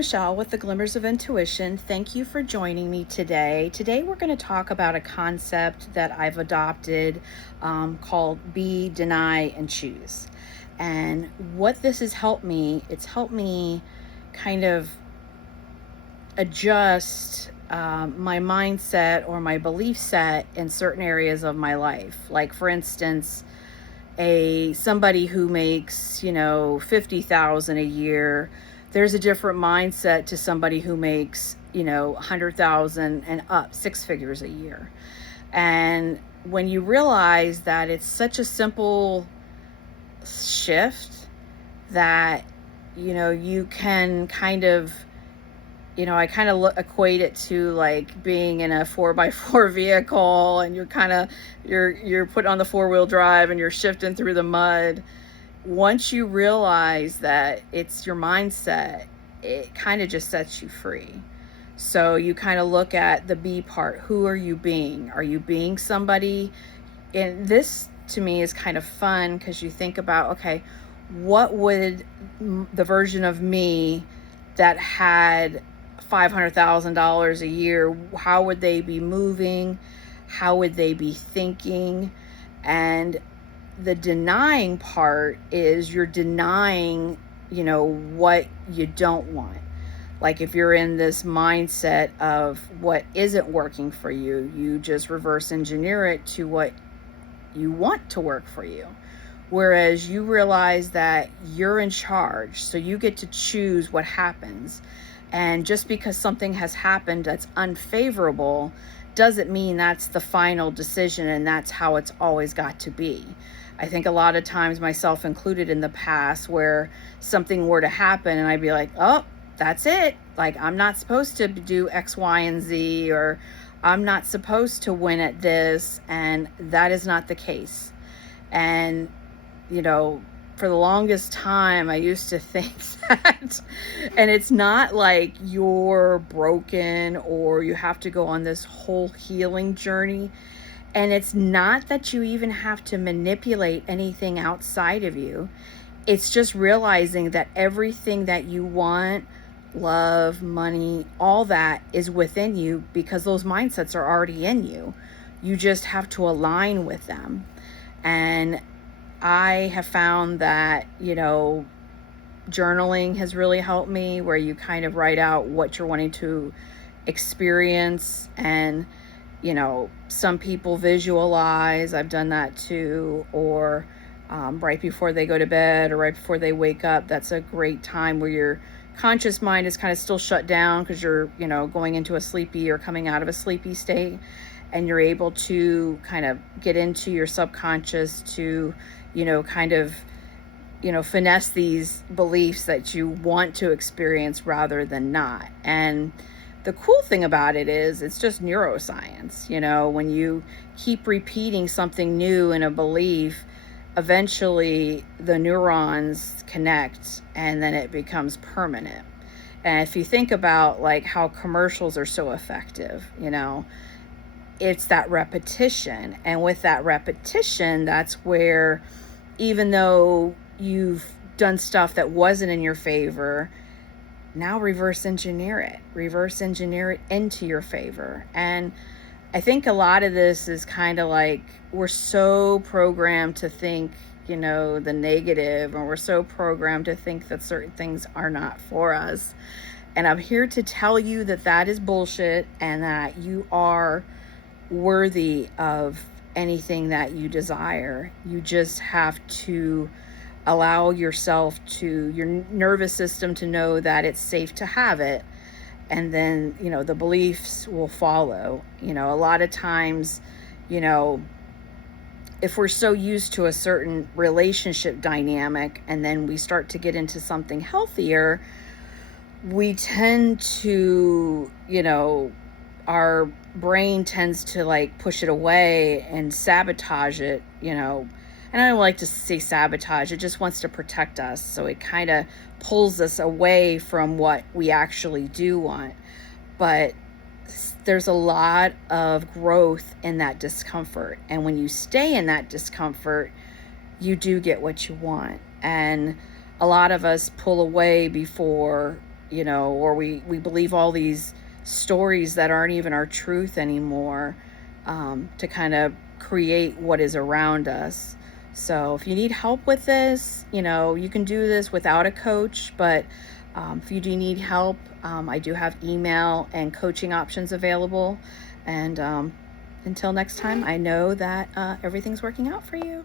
Michelle with the Glimmers of Intuition. Thank you for joining me today. Today we're going to talk about a concept that I've adopted called Be, Deny, and Choose. And what this has helped me, it's helped me kind of adjust my mindset or my belief set in certain areas of my life. Like, for instance, somebody who makes 50,000 a year, there's a different mindset to somebody who makes 100,000 and up, six figures a year. And when you realize that it's such a simple shift that you can kind of I kind of equate it to like being in a 4x4 vehicle, and you're put on the four-wheel drive and you're shifting through the mud. Once you realize that it's your mindset, it kind of just sets you free. So you kind of look at the B part. Who are you being? Are you being somebody? And this to me is kind of fun because you think about, okay, what would the version of me that had $500,000 a year, how would they be moving? How would they be thinking? And the denying part is you're denying, what you don't want. Like if you're in this mindset of what isn't working for you, you just reverse engineer it to what you want to work for you. Whereas you realize that you're in charge, so you get to choose what happens. And just because something has happened that's unfavorable doesn't mean that's the final decision and that's how it's always got to be. I think a lot of times, myself included in the past, where something were to happen and I'd be like, oh, that's it. Like, I'm not supposed to do X, Y, and Z, or I'm not supposed to win at this. And that is not the case. And, for the longest time, I used to think that, and it's not like you're broken or you have to go on this whole healing journey. And it's not that you even have to manipulate anything outside of you. It's just realizing that everything that you want, love, money, all that is within you because those mindsets are already in you. You just have to align with them. And I have found that, journaling has really helped me, where you kind of write out what you're wanting to experience. And, some people visualize. I've done that too. Or right before they go to bed or right before they wake up. That's a great time where your conscious mind is kind of still shut down because you're, going into a sleepy or coming out of a sleepy state. And you're able to kind of get into your subconscious to, kind of, finesse these beliefs that you want to experience rather than not. And the cool thing about it is it's just neuroscience. When you keep repeating something new in a belief, eventually the neurons connect and then it becomes permanent. And if you think about like how commercials are so effective, it's that repetition. And with that repetition, that's where, even though you've done stuff that wasn't in your favor, now reverse engineer it into your favor. And I think a lot of this is kind of like, we're so programmed to think, the negative, and we're so programmed to think that certain things are not for us. And I'm here to tell you that that is bullshit, and that you are worthy of anything that you desire. You just have to allow yourself to, your nervous system, to know that it's safe to have it. And then, the beliefs will follow. A lot of times, if we're so used to a certain relationship dynamic and then we start to get into something healthier, we tend to, our brain tends to like push it away and sabotage it, and I don't like to say sabotage. It just wants to protect us. So it kind of pulls us away from what we actually do want. But there's a lot of growth in that discomfort. And when you stay in that discomfort, you do get what you want. And a lot of us pull away before or we believe all these stories that aren't even our truth anymore, to kind of create what is around us. So if you need help with this, you can do this without a coach, but if you do need help, I do have email and coaching options available. And until next time, I know that everything's working out for you.